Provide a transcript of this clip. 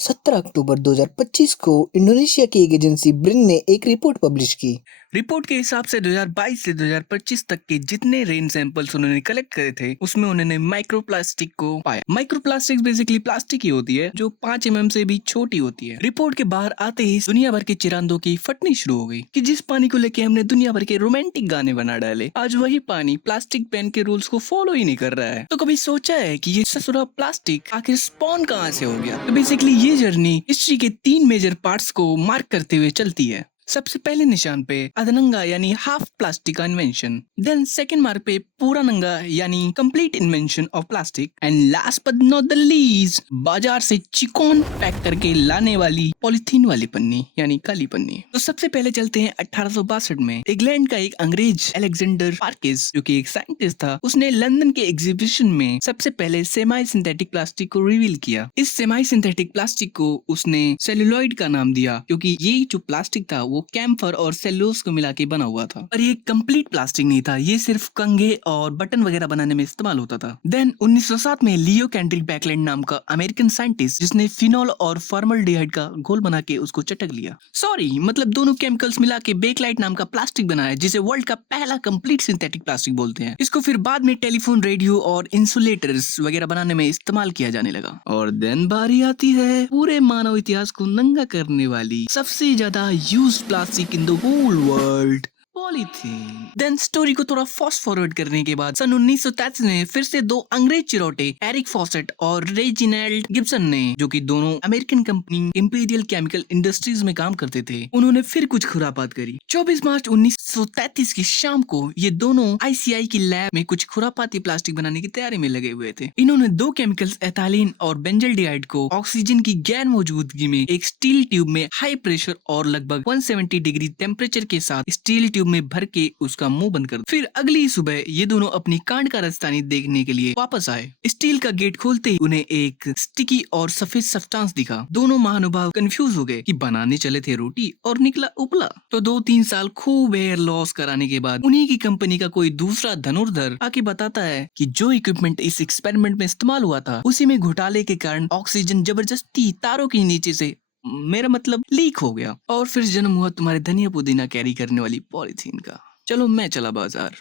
17 अक्टूबर 2025 को इंडोनेशिया की एक एजेंसी ब्रिन ने एक रिपोर्ट पब्लिश की। रिपोर्ट के हिसाब से 2022 से 2025 तक के जितने रेन सैंपल्स उन्होंने कलेक्ट करे थे उसमें उन्होंने माइक्रोप्लास्टिक को पाया। माइक्रोप्लास्टिक बेसिकली प्लास्टिक ही होती है जो 5 mm से भी छोटी होती है। रिपोर्ट के बाहर आते ही दुनिया भर के चिरांदों की फटनी शुरू हो गई कि जिस पानी को लेके हमने दुनिया भर के रोमांटिक गाने बना डाले, आज वही पानी प्लास्टिक बैन के रूल्स को फॉलो ही नहीं कर रहा है। तो कभी सोचा है कि ये ससुरा प्लास्टिक आखिर स्पॉन कहाँ से हो गया? तो बेसिकली ये जर्नी हिस्ट्री के 3 मेजर पार्ट्स को मार्क करते हुए चलती है। सबसे पहले निशान पे अधनंगा यानी हाफ प्लास्टिक का इन्वेंशन, देन सेकंड मार्क पे पूरा नंगा यानी complete invention of plastic, and last but not the least बाजार से चिकन पैक करके लाने वाली पॉलिथीन वाली पन्नी यानी काली पन्नी। तो सबसे पहले चलते हैं 1862 में। इंग्लैंड का एक अंग्रेज अलेक्जेंडर पार्किस जो कि एक साइंटिस्ट था, उसने लंदन के एग्जीबिशन में सबसे पहले सेमी सिंथेटिक प्लास्टिक को रिवील किया। इस सेमी सिंथेटिक प्लास्टिक को उसने सेलुलॉइड का नाम दिया क्योंकि ये जो प्लास्टिक था वो कैम्फर और सेल्यूलोज को मिला के बना हुआ था। पर ये कंप्लीट प्लास्टिक नहीं था, ये सिर्फ कंघे और बटन वगैरह बनाने में इस्तेमाल होता था। देन 1907 में लियो कैंड्रिक बैकलैंड नाम का अमेरिकन साइंटिस्ट जिसने फिनॉल और फॉर्मल्डिहाइड का घोल बना के उसको चटक लिया, सॉरी मतलब दोनों केमिकल्स मिला के बेकलाइट नाम का प्लास्टिक बनाया जिसे वर्ल्ड का पहला कंप्लीट सिंथेटिक प्लास्टिक बोलते हैं। इसको फिर बाद में टेलीफोन, रेडियो और इंसुलेटर्स वगैरह बनाने में इस्तेमाल किया जाने लगा। और देन बारी आती है पूरे मानव इतिहास को नंगा करने वाली सबसे ज्यादा used plastic in the whole world, polythene. Then story को थोड़ा फास्ट फॉरवर्ड करने के बाद सन 1933 में फिर से दो अंग्रेज चिरोटे एरिक फॉसेट और रेजिनाल्ड गिब्सन ने, जो कि दोनों American company imperial chemical industries में काम करते थे, उन्होंने फिर कुछ खुरापात करी। 24 मार्च 1933 की शाम को ये दोनों आईसीआई की लैब में कुछ खुरापाती प्लास्टिक बनाने की तैयारी में लगे हुए थे। इन्होंने दो केमिकल्स एथालीन और बेंजल्डिहाइड को ऑक्सीजन की गैर मौजूदगी में एक स्टील ट्यूब में हाई प्रेशर और लगभग 170 डिग्री टेम्परेचर के साथ स्टील ट्यूब में भर के उसका मुंह बंद कर। फिर अगली सुबह ये दोनों अपनी कांड का राजधानी देखने के लिए वापस आए। स्टील का गेट खोलते ही उन्हें एक स्टिकी और सफेद सब्सटेंस दिखा। दोनों महानुभाव कंफ्यूज हो गए कि बनाने चले थे रोटी और निकला उपला। तो 2-3 साल खूब हेयर लॉस कराने के बाद उन्हीं की कंपनी का कोई दूसरा धनुर्धर आके बताता है कि जो इक्विपमेंट इस एक्सपेरिमेंट में इस्तेमाल हुआ था उसी में घोटाले के कारण ऑक्सीजन जबरदस्ती तारों के नीचे से, मेरा मतलब लीक हो गया, और फिर जन्म हुआ तुम्हारे धनिया पुदीना कैरी करने वाली पॉलीथीन का। चलो मैं चला बाजार।